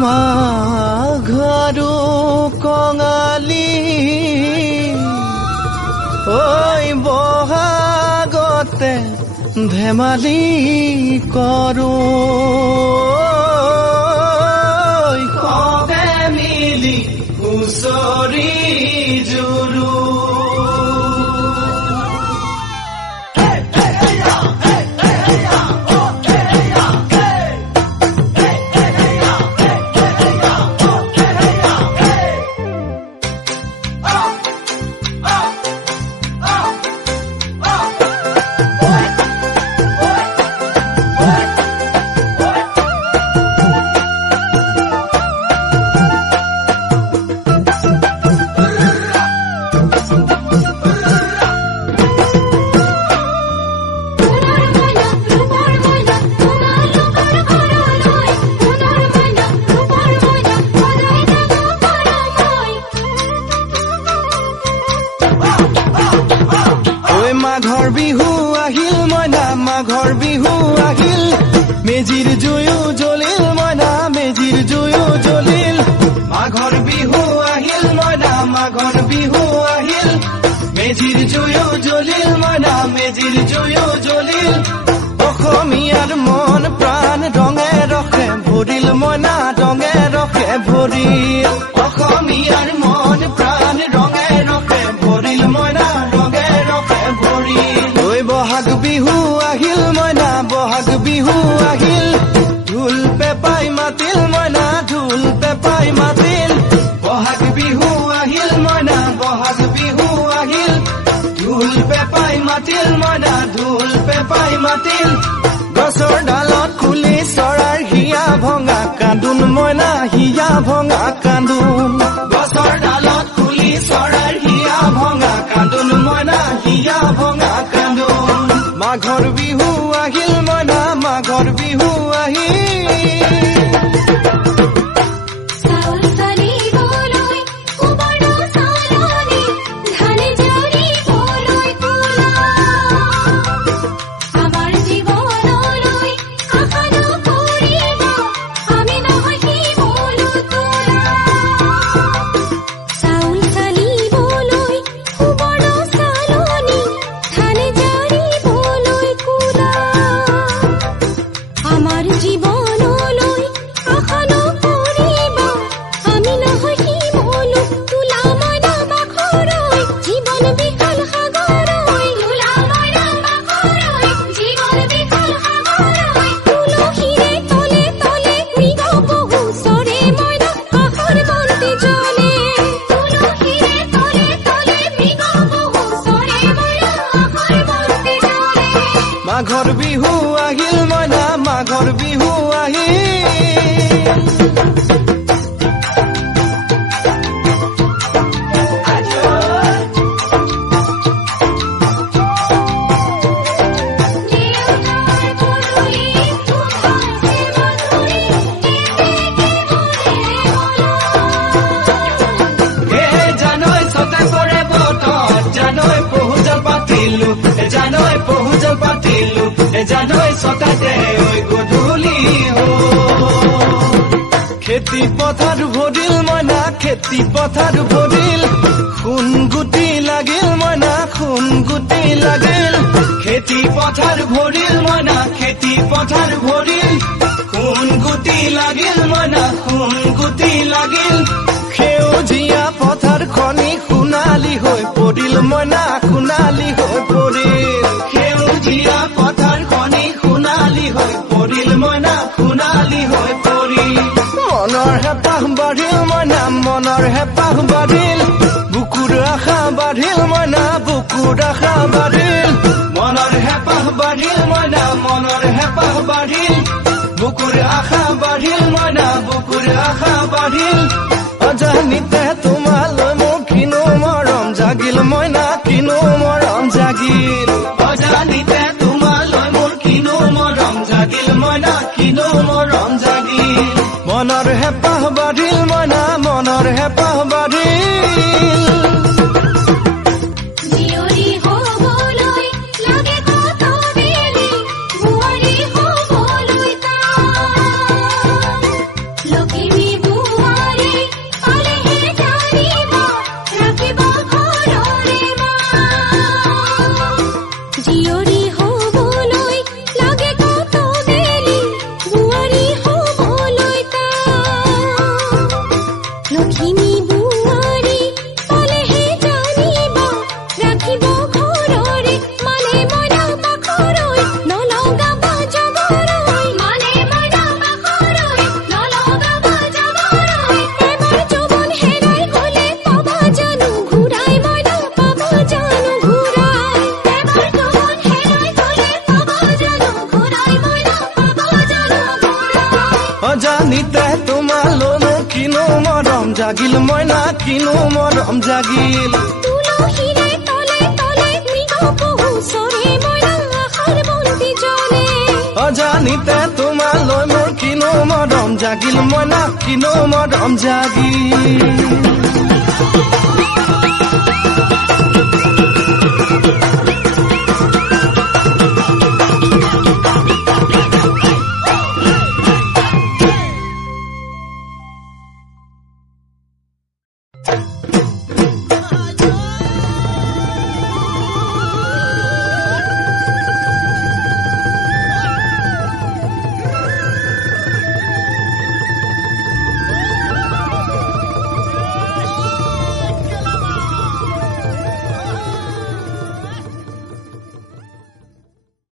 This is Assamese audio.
মাঘৰো কঙালী ঐ বহাগতে ধেমালি কৰো কবে মিলি হুঁচৰি জুৰু মাঘৰ বিহু আহিল মইনা মাঘৰ বিহু আহিল মেজিৰ জুয়ো জ্বলিল মইনা মেজিৰ জুয়ো জ্বলিল মাঘৰ বিহু আহিল মইনা মাঘৰ বিহু আহিল মেজিৰ জুয়ো জ্বলিল মইনা মেজিৰ জুয়ো জ্বলিল অসমীয়াৰ মন প্ৰাণ ৰঙে ৰখে ভৰিল মইনা ৰঙে ৰখে ভৰিল অসমীয়াৰ মন প্ৰাণ ৰঙে ৰখে ভৰিল মইনা ৰঙে ৰখে ভৰিল ঐ বহাগ বিহু আহিল মইনা বহাগ বিহু আহিল ঢোল পেপাই মাতিল মইনা ঢোল পেপাই মাতিল বহাগ বিহু আহিল মইনা বহাগ বিহু আহিল ঢোল পেপাই মাতিল মইনা ঢোল পেপাই মাতিল গছৰ ডালত খুলি চৰাৰ হিয়া ভঙা কান্দোন মইনা হিয়া ভঙা কান্দোন গছৰ ডালত খুলি চৰাৰ হিয়া ভঙা কান্দোন মইনা হিয়া ভঙা কান্দোন মাঘৰ বিহু আহিল মইনা মাঘৰ বিহু আহিল মাঘৰ বিহু আহিল মইনা মাঘৰ বিহু জানৈ পহুজল পাতিলো জানৈ সতাতে ঐ গধূলি খেতি পথাৰ ভৰিল মইনা খেতি পথাৰ ভৰিল খুন গুটি লাগিল মইনা খুন গুটি লাগিল খেতি পথাৰ ভৰিল মইনা খেতি পথাৰ ভৰিল খুন গুটি লাগিল মইনা খুন গুটি লাগিল সেউজীয়া পথাৰ খনি সোণালী হৈ পৰিল মইনা সোণালী হৈ পৰিল সেউজীয়া পথাৰ খনি সোণালী হৈ পৰিল মইনা সোণালী হৈ পৰিল মনৰ হেঁপাহ বাঢ়িল মইনা মনৰ হেঁপাহ বাঢ়িল বুকুৰ আশা বাঢ়িল মইনা বুকুৰ আশা বাঢ়িল মনৰ হেঁপাহ বাঢ়িল মইনা মনৰ হেঁপাহ বাঢ়িল বুকুৰ আশা বাঢ়িল মইনা বুকুৰ আশা বাঢ়িল অজানিতে তোমালৈ মোৰ কিনো মৰম জাগিল মইনা কিনো মৰম জাগিল অজানিতে তোমালৈ মোৰ কিনো মৰম জাগিল মইনা কিনো মৰম জাগিল মনৰ হেঁপাহ বাঢ়িল মইনা মনৰ হেঁপাহ বাঢ়িল Give me অজানিতে তোমালৈ মোৰ কিনো মৰম জাগিল মইনা কিনো মৰম জাগিল তুলসীৰে তলে তলে মৃগ পহু চৰে মইনা আশাৰ বন্তি জ্বলে অজানিতে তোমালৈ মোৰ কিনো মৰম জাগিল মইনা কিনো মৰম জাগিল